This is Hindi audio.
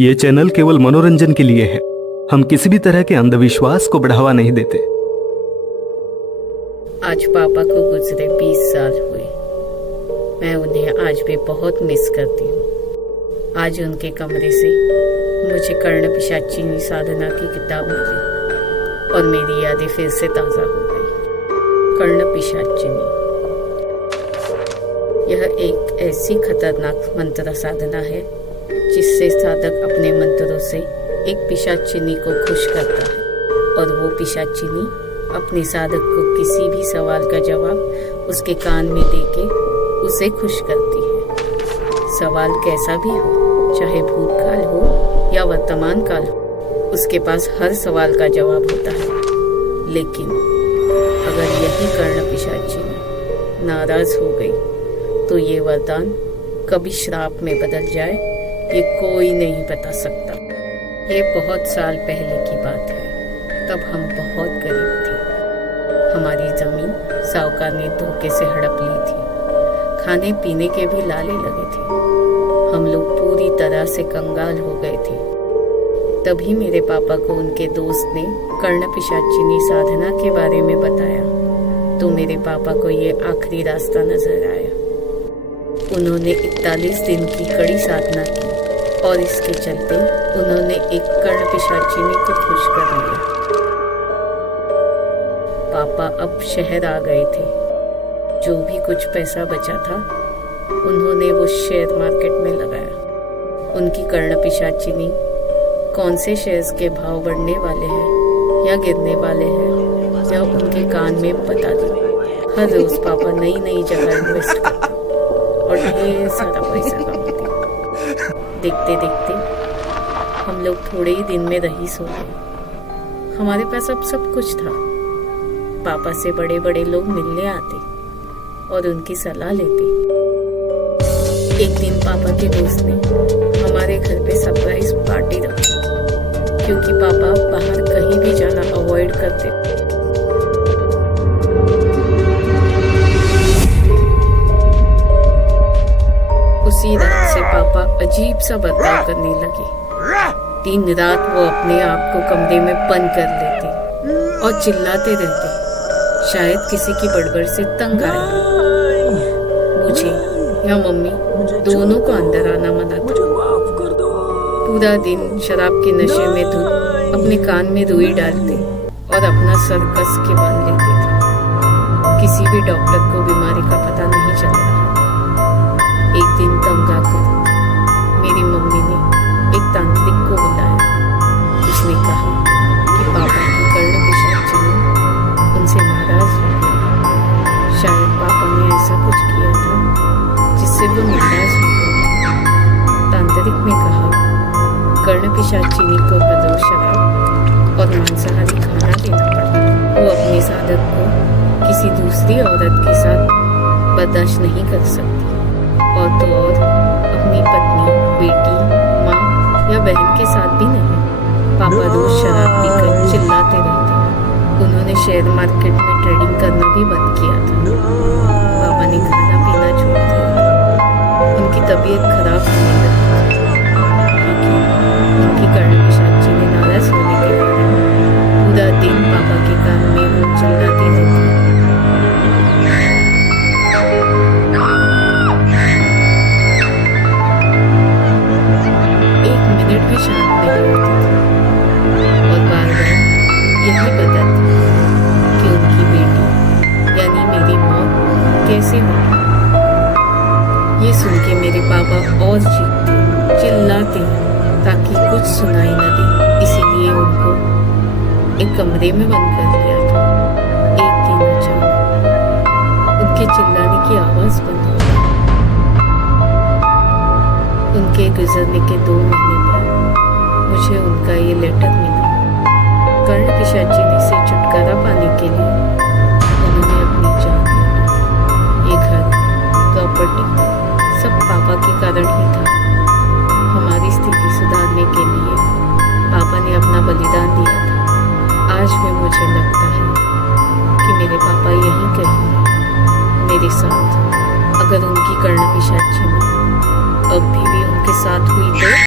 ये चैनल केवल मनोरंजन के लिए है। हम किसी भी तरह के अंधविश्वास को बढ़ावा नहीं देते। आज पापा को गुजरे 20 साल हुए। मैं उन्हें आज भी बहुत मिस करती हूँ। आज उनके कमरे से मुझे कर्ण पिशाचिनी साधना की किताब मिली और मेरी यादें फिर से ताज़ा हो गई। कर्ण पिशाचिनी यह एक ऐसी खतरनाक मंत्र साधना है जिससे साधक अपने मंत्रों से एक पिशाचिनी को खुश करता है और वो पिशाचिनी अपने साधक को किसी भी सवाल का जवाब उसके कान में देके उसे खुश करती है। सवाल कैसा भी हो, चाहे भूतकाल हो या वर्तमान काल हो, उसके पास हर सवाल का जवाब होता है। लेकिन अगर यही कर्ण पिशाचिनी नाराज हो गई तो ये वरदान कभी श्राप में बदल जाए ये कोई नहीं बता सकता। ये बहुत साल पहले की बात है। तब हम बहुत गरीब थे। हमारी जमीन साहूकार ने धोखे से हड़प ली थी। खाने पीने के भी लाले लगे थे। हम लोग पूरी तरह से कंगाल हो गए थे। तभी मेरे पापा को उनके दोस्त ने कर्ण पिशाचिनी साधना के बारे में बताया तो मेरे पापा को ये आखिरी रास्ता नजर आया। उन्होंने 41 दिन की कड़ी साधना की और इसके चलते उन्होंने एक कर्ण पिशाचिनी को खुश कर लिया। पापा अब शहर आ गए थे। जो भी कुछ पैसा बचा था उन्होंने वो शेयर मार्केट में लगाया। उनकी कर्ण पिशाचिनी कौन से शेयर्स के भाव बढ़ने वाले हैं या गिरने वाले हैं या उनके कान में बता दी। हर रोज पापा नई नई जगह इन्वेस्ट करते और ढेर सारा पैसा कमाते। देखते देखते हम लोग थोड़े ही दिन में रईस हो गए। हमारे पास अब सब कुछ था। पापा से बड़े बड़े लोग मिलने आते और उनकी सलाह लेते। एक दिन पापा के दोस्त ने हमारे घर पे सरप्राइज पार्टी रखी क्योंकि पापा बाहर कहीं भी जाना अवॉइड करते। उसी रात से पापा अजीब सा बर्ताव करने लगे। दिन रात वो अपने आप को कमरे में बंद कर लेते और चिल्लाते रहते। शायद किसी की बड़बड़ से तंग आए। मुझे या मम्मी दोनों को अंदर आना मना था। पूरा दिन शराब के नशे में धुत अपने कान में रुई डालते और अपना सर कस के बांध लेते थे। किसी भी डॉक्टर को बीमारी का पता नहीं चल रहा। एक दिन तंग आकर मेरी मम्मी ने एक तांत्रिक को बुलाया। उसने कहा कि पापा की कर्ण पिशाचिनी उनसे नाराज हो गई। शायद पापा ने ऐसा कुछ किया था जिससे वो नाराज हो गए। तांत्रिक ने कहा कर्ण पिशाचिनी को बदौलत शराब और मांसाहारी खाना देना पड़ा। वो अपने साधक को किसी दूसरी औरत के साथ बर्दाश्त नहीं कर सकती और तो और अपनी पत्नी, बेटी, माँ या बहन के साथ भी नहीं। पापा रोज शराब पीकर चिल्लाते रहते। उन्होंने शेयर मार्केट में ट्रेडिंग करना भी बंद किया था। पापा ने खाना पीना छोड़ दिया। उनकी तबीयत खराब होने लगी क्योंकि उनकी कर्ण पिशाचिनी नाराज होने के कारण पूरा दिन पापा के कान में वो चिल्लाती रहती। भी शांत नहीं होती थी और बार बार यही बताती कि उनकी बेटी यानी मेरी मौत कैसे होगी। ये सुन के मेरे पापा और चिल्लाते ताकि कुछ सुनाई न दे। इसीलिए उनको एक कमरे में बंद कर दिया था। एक दिन अचानक उनके चिल्लाने की आवाज बंद हो गई। उनके गुजरने के 2 महीने बाद मुझे उनका ये लेटर मिला। कर्ण पिशाचिनी से छुटकारा पाने के लिए उन्होंने अपनी जान ली। ये घर, प्रॉपर्टी सब पापा के कारण ही था। हमारी स्थिति सुधारने के लिए पापा ने अपना बलिदान दिया था। आज भी मुझे लगता है कि मेरे पापा यहीं कहीं हैं मेरे साथ। अगर उनकी कर्ण पिशाचिनी अब भी उनके साथ हुई तो